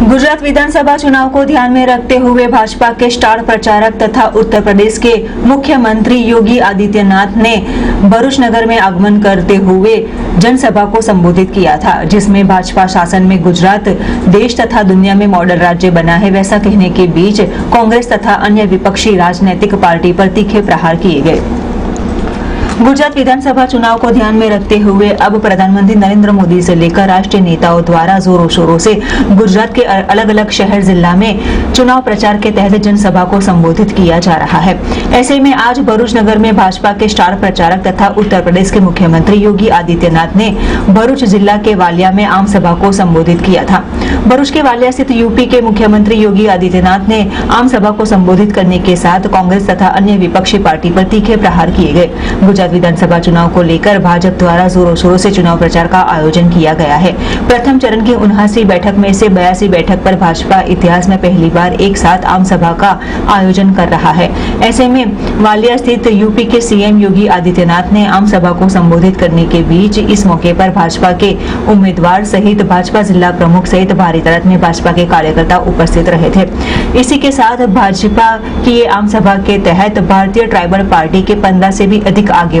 गुजरात विधानसभा चुनाव को ध्यान में रखते हुए भाजपा के स्टार प्रचारक तथा उत्तर प्रदेश के मुख्यमंत्री योगी आदित्यनाथ ने भरूच नगर में आगमन करते हुए जनसभा को संबोधित किया था, जिसमें भाजपा शासन में गुजरात देश तथा दुनिया में मॉडल राज्य बना है, वैसा कहने के बीच कांग्रेस तथा अन्य विपक्षी राजनीतिक पार्टी पर तीखे प्रहार किए गए। गुजरात विधानसभा चुनाव को ध्यान में रखते हुए अब प्रधानमंत्री नरेंद्र मोदी से लेकर राष्ट्रीय नेताओं द्वारा जोरों शोरों से गुजरात के अलग अलग शहर जिला में चुनाव प्रचार के तहत जनसभा को संबोधित किया जा रहा है। ऐसे में आज भरूच नगर में भाजपा के स्टार प्रचारक तथा उत्तर प्रदेश के मुख्यमंत्री योगी आदित्यनाथ ने भरूच जिला के वालिया में आम सभा को संबोधित किया था। भरूच के वालिया स्थित यूपी के मुख्यमंत्री योगी आदित्यनाथ ने आम सभा को संबोधित करने के साथ कांग्रेस तथा अन्य विपक्षी पार्टी पर तीखे प्रहार किए गए। विधानसभा चुनाव को लेकर भाजपा द्वारा जोरों शोरों से चुनाव प्रचार का आयोजन किया गया है। प्रथम चरण की 79 बैठक में से 82 बैठक पर भाजपा इतिहास में पहली बार एक साथ आम सभा का आयोजन कर रहा है। ऐसे में वालिया स्थित यूपी के सीएम योगी आदित्यनाथ ने आम सभा को संबोधित करने के बीच इस मौके पर भाजपा के उम्मीदवार सहित भाजपा जिला प्रमुख सहित भारी तादाद में भाजपा के कार्यकर्ता उपस्थित रहे थे। इसी के साथ भाजपा की आम सभा के तहत भारतीय ट्राइबल पार्टी के 15 से भी अधिक आगेवान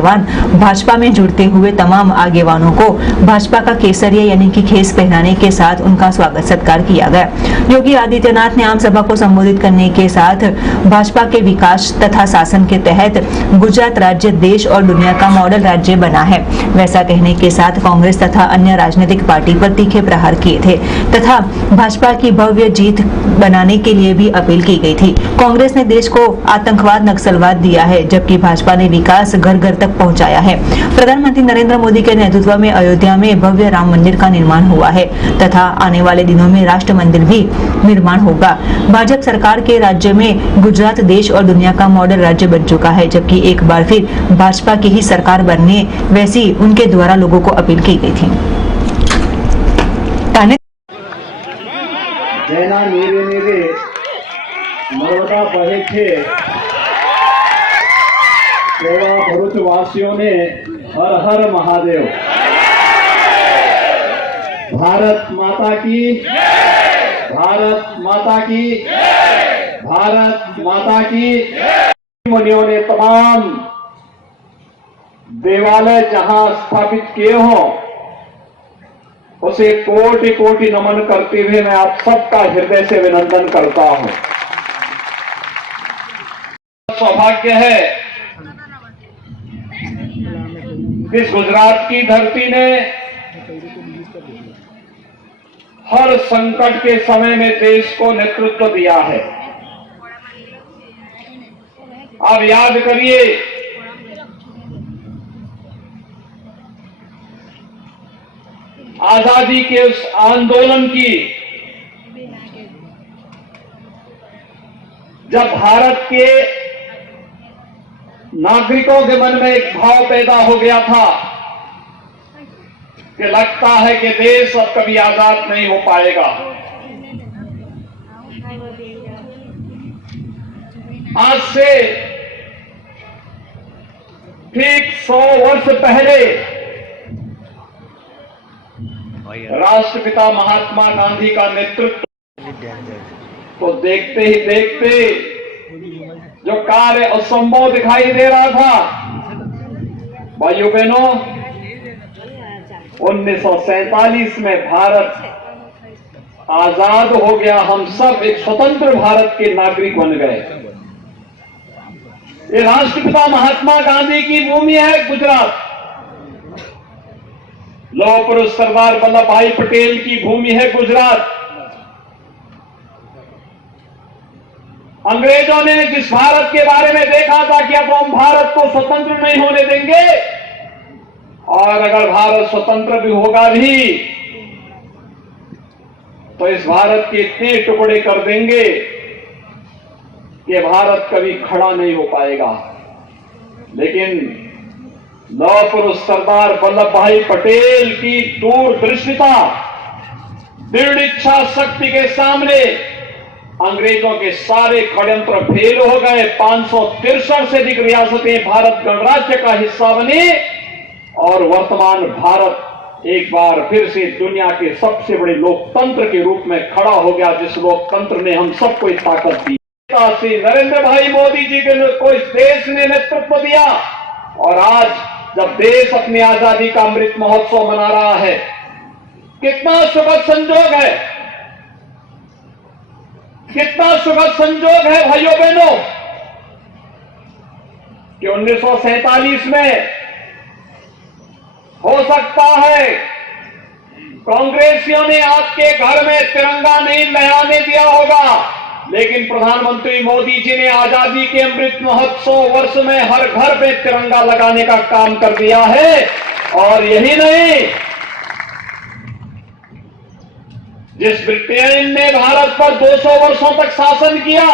भाजपा में जुड़ते हुए तमाम आगेवानों को भाजपा का केसरिया यानी कि खेस पहनाने के साथ उनका स्वागत सत्कार किया गया। योगी आदित्यनाथ ने आम सभा को संबोधित करने के साथ भाजपा के विकास तथा शासन के तहत गुजरात राज्य देश और दुनिया का मॉडल राज्य बना है, वैसा कहने के साथ कांग्रेस तथा अन्य राजनीतिक पार्टी पर तीखे प्रहार किए थे तथा भाजपा की भव्य जीत बनाने के लिए भी अपील की गई थी। कांग्रेस ने देश को आतंकवाद नक्सलवाद दिया है, जबकि भाजपा ने विकास घर घर तक पहुंचाया है। प्रधानमंत्री नरेंद्र मोदी के नेतृत्व में अयोध्या में भव्य राम मंदिर का निर्माण हुआ है तथा आने वाले दिनों में राष्ट्र मंदिर भी निर्माण होगा। भाजपा सरकार के राज्य में गुजरात देश और दुनिया का मॉडल राज्य बन चुका है, जबकि एक बार फिर भाजपा की ही सरकार बनने वैसी उनके द्वारा लोगों को अपील की गई थी। જેના નીરે નીરે નર્મદા વહે છે એવા ભરૂચવાસીઓને હર હર મહાદેવ। ભારત માતા की भारत माता की भारत माता की। मुनियों ने तमाम देवालय जहां स्थापित किए हों उसे कोटि कोटि नमन करते हुए मैं आप सबका हृदय से अभिनंदन करता हूं। सौभाग्य है इस गुजरात की धरती ने हर संकट के समय में देश को नेतृत्व दिया है। आप याद करिए आजादी के उस आंदोलन की जब भारत के नागरिकों के मन में एक भाव पैदा हो गया था कि लगता है कि देश अब कभी आजाद नहीं हो पाएगा। आज से ठीक 100 वर्ष पहले राष्ट्रपिता महात्मा गांधी का नेतृत्व तो देखते ही देखते जो कार्य असंभव दिखाई दे रहा था, भाइयों बहनों, 1947 में भारत आजाद हो गया। हम सब एक स्वतंत्र भारत के नागरिक बन गए। ये राष्ट्रपिता महात्मा गांधी की भूमि है गुजरात। लौह पुरुष सरदार वल्लभ भाई पटेल की भूमि है गुजरात। अंग्रेजों ने जिस भारत के बारे में देखा था कि अब हम भारत को स्वतंत्र नहीं होने देंगे और अगर भारत स्वतंत्र भी होगा भी तो इस भारत के इतने टुकड़े कर देंगे कि भारत कभी खड़ा नहीं हो पाएगा। लेकिन लौह पुरुष सरदार वल्लभ भाई पटेल की दूरदृष्टिता, दृढ़ इच्छा शक्ति के सामने अंग्रेजों के सारे षड्यंत्र फेल हो गए। 563 से अधिक रियासतें भारत गणराज्य का हिस्सा बनी और वर्तमान भारत एक बार फिर से दुनिया के सबसे बड़े लोकतंत्र के रूप में खड़ा हो गया, जिस लोकतंत्र ने हम सबको एक ताकत दी। से नरेंद्र भाई मोदी जी को इस देश ने नेतृत्व दिया, और आज जब देश अपनी आजादी का अमृत महोत्सव मना रहा है, कितना सुखद संजोग है, कितना सुखद संजोग है भाइयों बहनों, कि 1947 में हो सकता है कांग्रेसियों ने आपके घर में तिरंगा नहीं लहराने दिया होगा, लेकिन प्रधानमंत्री मोदी जी ने आजादी के अमृत महोत्सव वर्ष में हर घर में तिरंगा लगाने का काम कर दिया है। और यही नहीं, जिस ब्रिटेन ने भारत पर 200 वर्षों तक शासन किया,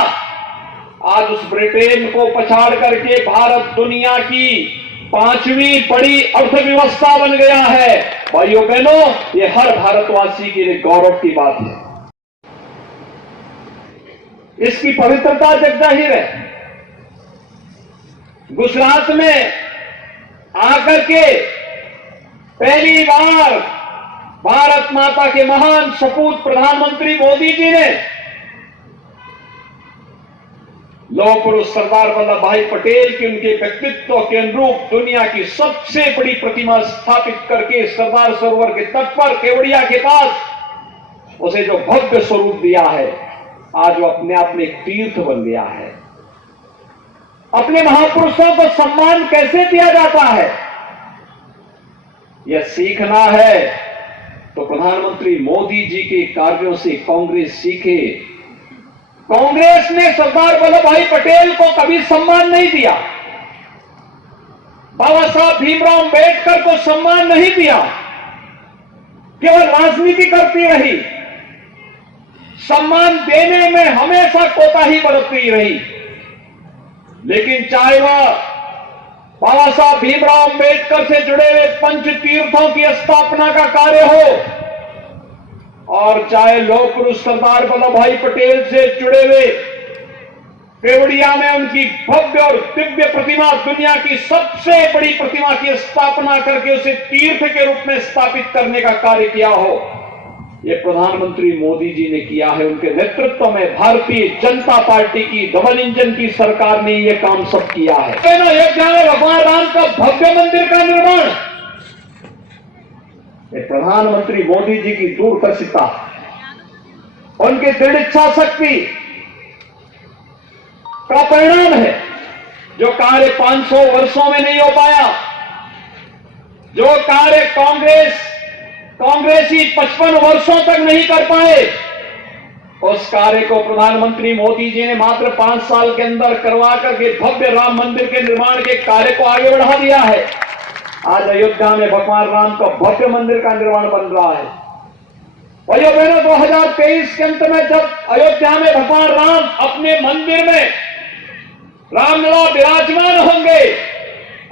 आज उस ब्रिटेन को पछाड़ करके भारत दुनिया की 5वीं बड़ी अर्थव्यवस्था बन गया है। भाइयों बहनों, ये हर भारतवासी के लिए गौरव की बात है, इसकी पवित्रता जग जाहिर है। गुजरात में आकर के पहली बार भारत माता के महान सपूत प्रधानमंत्री मोदी जी ने लौह पुरुष सरदार वल्लभ भाई पटेल की उनके व्यक्तित्व के अनुरूप दुनिया की सबसे बड़ी प्रतिमा स्थापित करके सरदार सरोवर के तट पर केवड़िया के पास उसे जो भव्य स्वरूप दिया है, आज वो अपने आप में एक तीर्थ बन गया है। अपने महापुरुषों को सम्मान कैसे दिया जाता है, यह सीखना है तो प्रधानमंत्री मोदी जी के कार्यों से कांग्रेस सीखे। कांग्रेस ने सरदार वल्लभ भाई पटेल को कभी सम्मान नहीं दिया, बाबा साहब भीमराव अंबेडकर को सम्मान नहीं दिया, केवल राजनीति करती रही, सम्मान देने में हमेशा कोताही बरतती रही। लेकिन चाहे वह बाबा साहब भीमराव अंबेडकर से जुड़े हुए पंच तीर्थों की स्थापना का कार्य हो, और चाहे लौह पुरुष सरदार वल्लभ भाई पटेल से जुड़े हुए केवड़िया में उनकी भव्य और दिव्य प्रतिमा, दुनिया की सबसे बड़ी प्रतिमा की स्थापना करके उसे तीर्थ के रूप में स्थापित करने का कार्य किया हो, यह प्रधानमंत्री मोदी जी ने किया है। उनके नेतृत्व में भारतीय जनता पार्टी की डबल इंजन की सरकार ने यह काम सब किया है। अयोध्या में भगवान राम का भव्य मंदिर का निर्माण प्रधानमंत्री मोदी जी की दूरदर्शिता, उनकी दृढ़ इच्छा शक्ति का परिणाम है। जो कार्य 500 वर्षों में नहीं हो पाया, जो कार्य कांग्रेसी 55 वर्षों तक नहीं कर पाए, उस कार्य को प्रधानमंत्री मोदी जी ने मात्र 5 साल के अंदर करवा करके भव्य राम मंदिर के निर्माण के कार्य को आगे बढ़ा दिया है। आज अयोध्या में भगवान राम का भव्य मंदिर का निर्माण बन रहा है। भाइयों बहनों, 2023 के अंत में जब अयोध्या में भगवान राम अपने मंदिर में रामलला विराजमान होंगे,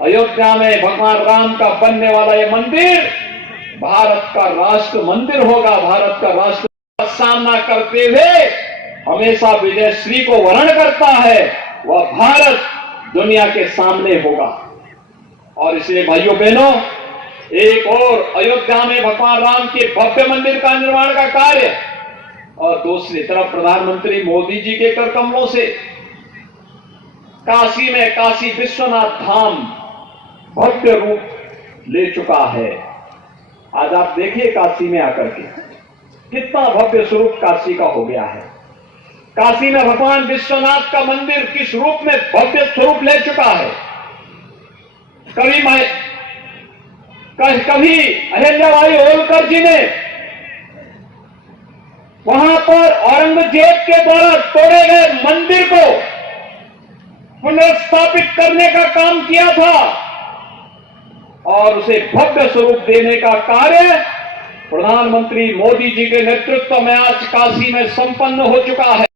अयोध्या में भगवान राम का बनने वाला यह मंदिर भारत का राष्ट्र मंदिर होगा। भारत का राष्ट्र का सामना करते हुए हमेशा विजयश्री को वर्ण करता है, वह भारत दुनिया के सामने होगा। और इसलिए भाइयों बहनों, एक और अयोध्या में भगवान राम के भव्य मंदिर का निर्माण का कार्य, और दूसरी तरफ प्रधानमंत्री मोदी जी के कर कमलों से काशी में काशी विश्वनाथ धाम भव्य रूप ले चुका है। आज आप देखिए काशी में आकर के कितना भव्य स्वरूप काशी का हो गया है। काशी में भगवान विश्वनाथ का मंदिर किस रूप में भव्य स्वरूप ले चुका है। कभी अहिल्याबाई होलकर जी ने वहां पर औरंगजेब के द्वारा तोड़े गए मंदिर को पुनर्स्थापित करने का काम किया था, और उसे भव्य स्वरूप देने का कार्य प्रधानमंत्री मोदी जी के नेतृत्व में आज काशी में संपन्न हो चुका है।